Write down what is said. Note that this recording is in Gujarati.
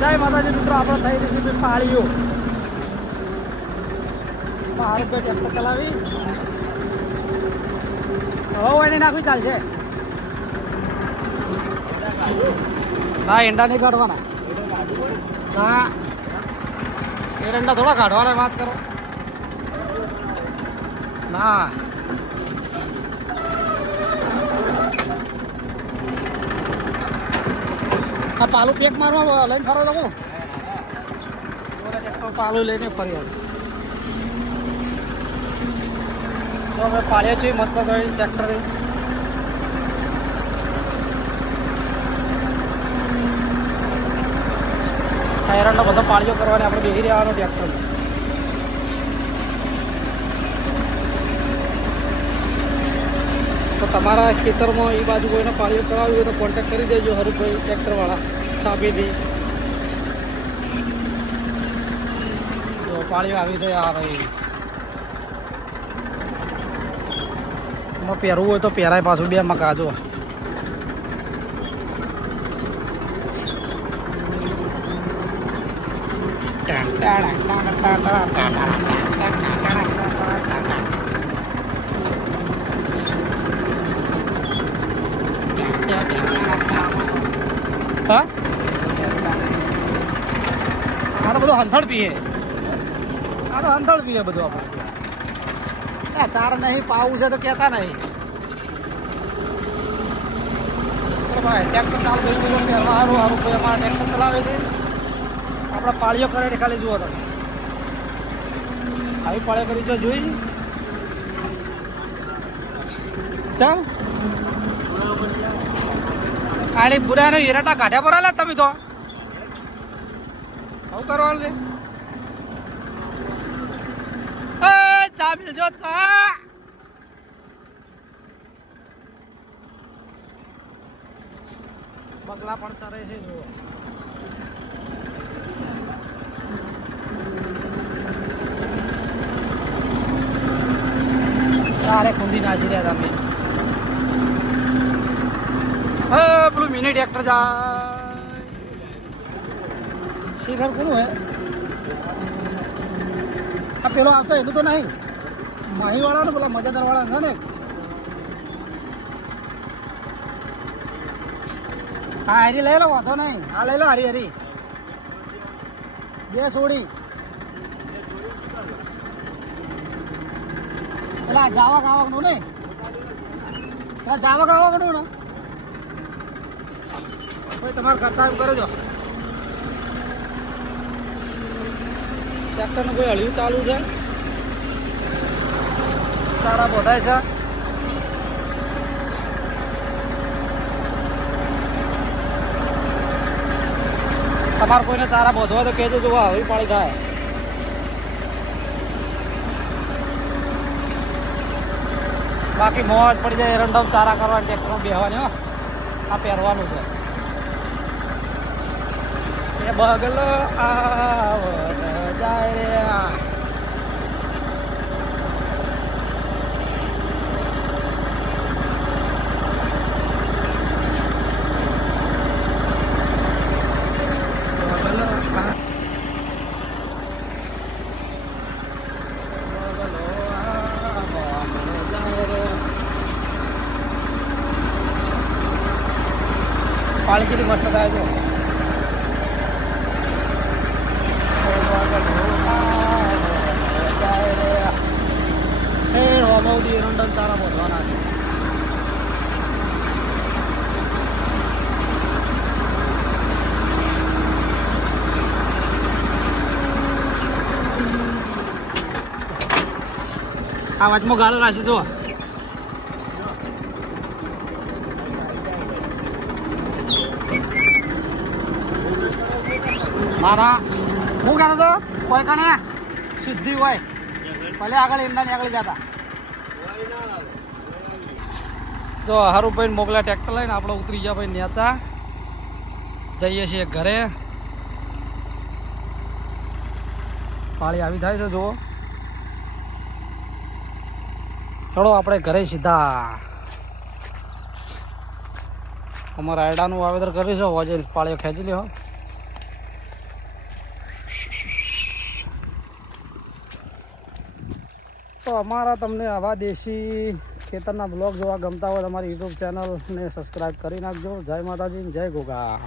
જય માતાજી મિત્રો, આપણે થઈ રહી છે પાળીઓ. હારું ભાઈ ટ્રેક્ટર ચલાવી હવે એને નાખવી ચાલશે. ના એંડા નહીં કાઢવાના, ના એરંડા થોડા કાઢવાના, વાત કરો ના. આ પાલું પેક મારવા લઈને ફરવા જવું, પાલું લઈને ફરી આવ્યું. તો અમે પાડ્યા છીએ મસ્ત ટ્રેક્ટર. એરંડા બધા પાળીઓ કરવાની, આપણે બેસી રહેવાનો ટ્રેક્ટર. તો તમારા ખેતરમાં એ બાજુ કોઈને પાળીઓ કરાવવી હોય તો કોન્ટેક્ટ કરી દેજો હરુભાઈ ટ્રેક્ટરવાળા છાપીથી. તો પાળીઓ આવી જાય આ ભાઈ. એમાં પહેરવું હોય તો પહેરાય પાછું બે મકા જો. હા આ તો બધું હંથળ પીએ, આ તો હંથળ પીએ બધું. આપણે ચાર નહીં પાવું છે તો કહેતા નહીં ભાઈ. ટ્રેક્ટર ચાલુ થઈ ગયું પહેરવા સારું સારું ભાઈ. અમારા ટ્રેક્ટર ચલાવે છે, આપણે પાળીઓ કરે ખાલી જુઓ તમે. આવી પાળીઓ કરી જો જોઈ ચાલ. આલી બુરાને હીરાટા કાઢ્યા પર આલા તમે તો આવું કરવાનું છે. ચા મિલજો ચા. બગલા પણ ચરે છે જુઓ. ચારે ખૂંદી નાસી રહ્યા તમે. પેલું મિની ટ્રેક્ટર જાય શિખર કોનું હે? આ પેલો આવતો એનું તો નહીં, માહીવાળા ને પેલા મજાદાર વાળા છે ને. હા હરી લઈ લો, વાંધો નહીં. હા લઈ લો હરી હરી બે સોડી. પેલા જાવા ગાવાનું ને, પેલા જાવા ગાવાનું ને ભાઈ તમારે કરતા એમ કરો છો. ટ્રેક્ટરનું કોઈ હળિયું ચાલુ છે, સારા બધાય છે. તમારે કોઈને ચારા બોધવા તો કહેજો, જોવા હવે પાળી થાય. બાકી મોજ પડી જાય એરંડા ચારા કરવાની, ટ્રેક્ટરમાં બેહવાની. આ પહેરવાનું છે એ બગલો આવત જાય. પાણી કેટલી મસ્ત થાય છે. હોમૌદી એરંડા તારા બોધવાના છે. આ વાતમાં ગાળો રાખી જો. મારા હું કહેતો હતો કોઈ કણે સિદ્ધિ હોય ભલે આગળ એમના આગળ જતા. જો હારુભાઈ મોકલા ટ્રેક્ટર લઈને આપણે ઉતરી ગયા ભાઈ નેચા જઈએ છીએ ઘરે. પાળી આવી થાય છે જુઓ. ચલો આપણે ઘરે સીધા. અમારા આયડાનું વાવેતર કર્યું છે, હોજે પાળીઓ ખેંચી લ્યો. અમારા તમને આવા દેશી ખેતરના બ્લોગ જોવા ગમતા હોય તમારી યુટ્યુબ ચેનલને સબસ્ક્રાઈબ કરી નાખજો. જય માતાજી, જય ગોગા.